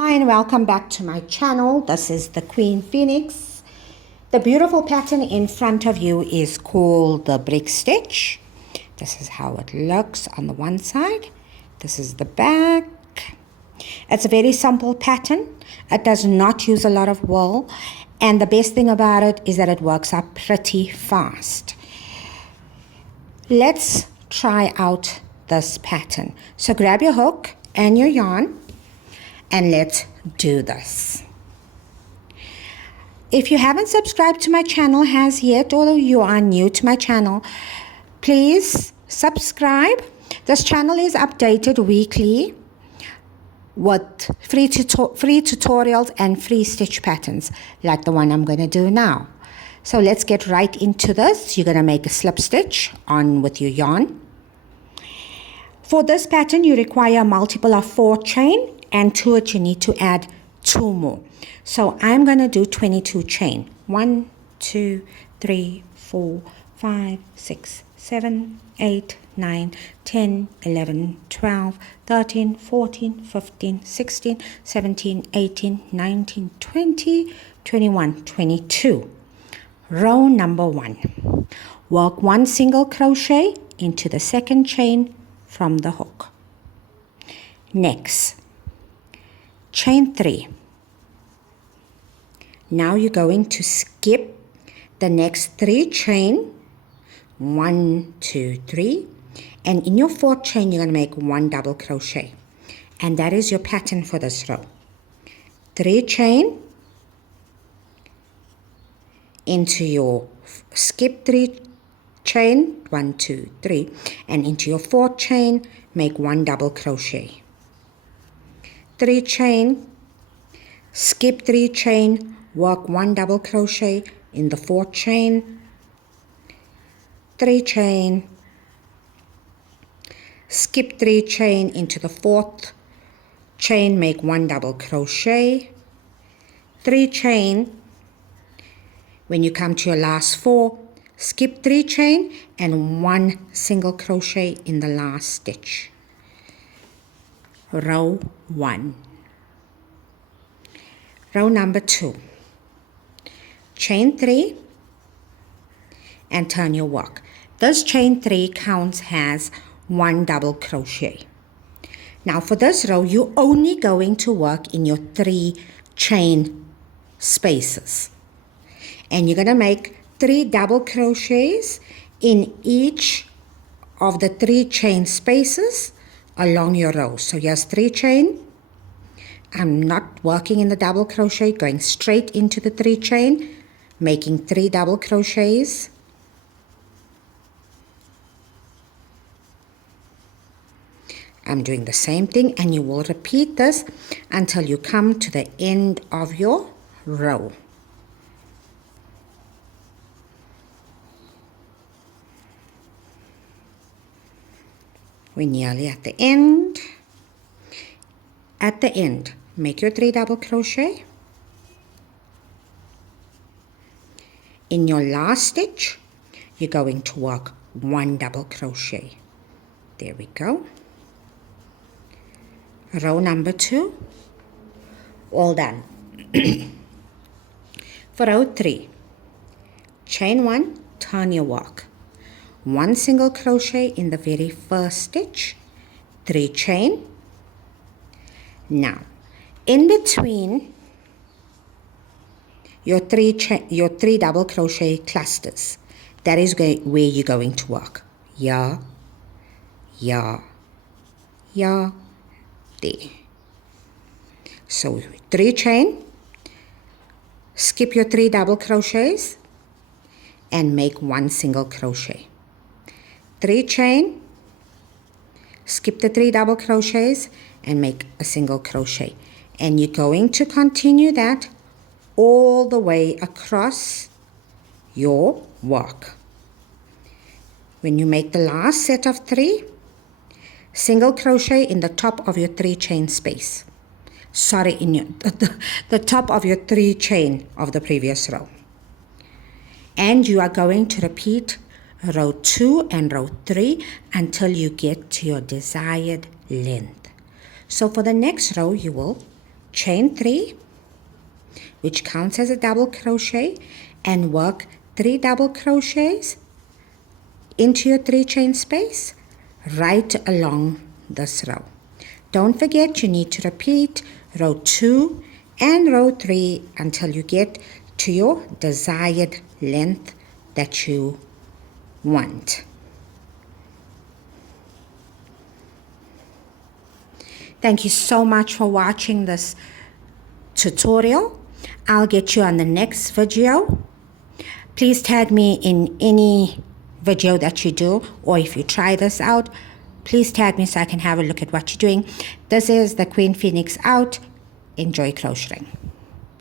Hi and welcome back to my channel. This is the Queen Phoenix. The beautiful pattern in front of you is called the brick stitch. This is how it looks on the one side. This is the back. It's a very simple pattern. It does not use a lot of wool, and the best thing about it is that it works up pretty fast. Let's try out this pattern. So grab your hook and your yarn and let's do this. If you haven't subscribed to my channel as yet, or you are new to my channel, please subscribe. This channel is updated weekly with free tutorials and free stitch patterns like the one I'm going to do now. So let's get right into this. You're going to make a slip stitch on with your yarn. For this pattern, you require a multiple of 4 chain, and to it you need to add 2 more. So I'm going to do 22 chain. 1, 2, 3, 4, 5, 6, 7, 8, 9, 10, 11, 12, 13, 14, 15, 16, 17, 18, 19, 20, 21, 22. Row number 1. Work 1 single crochet into the second chain from the hook. Next, chain 3. Now you're going to skip the next 3 chain, 1, 2, 3, and in your 4th chain you're going to make 1 double crochet, and that is your pattern for this row. 3 chain into your skip 3 chain, 1, 2, 3, and into your 4th chain make 1 double crochet. 3 chain, skip 3 chain, work 1 double crochet in the 4th chain, 3 chain, skip 3 chain into the 4th chain, make 1 double crochet, 3 chain. When you come to your last 4, skip 3 chain and 1 single crochet in the last stitch. Row 1. Row number 2. Chain 3 and turn your work. This chain 3 counts as 1 double crochet. Now for this row, you're only going to work in your 3 chain spaces. And you're going to make 3 double crochets in each of the 3 chain spaces along your row. So here's 3 chain. I'm not working in the double crochet, going straight into the 3 chain, making 3 double crochets. I'm doing the same thing, and you will repeat this until you come to the end of your row. We're nearly at the end. At the end, make your 3 double crochet. In your last stitch, you're going to work 1 double crochet. There we go. Row number 2, all done. For row 3, chain 1, turn your work. 1 single crochet in the very first stitch, 3 chain. Now, in between your 3 double crochet clusters, that is where you're going to work. Yeah, yeah, yeah, there. So 3 chain, skip your 3 double crochets and make 1 single crochet. 3 chain, skip the 3 double crochets and make a single crochet, and you're going to continue that all the way across your work. When you make the last set of 3, single crochet in the top of your 3 chain space. Sorry, in your, the top of your 3 chain of the previous row. And you are going to repeat row 2 and row 3 until you get to your desired length. So for the next row, you will chain 3, which counts as a double crochet, and work 3 double crochets into your 3 chain space right along this row. Don't forget, you need to repeat row 2 and row 3 until you get to your desired length that you want. Thank you so much for watching this tutorial. I'll get you on the next video. Please tag me in any video that you do, or if you try this out, please tag me so I can have a look at what you're doing. This is the Queen Phoenix out. Enjoy crocheting.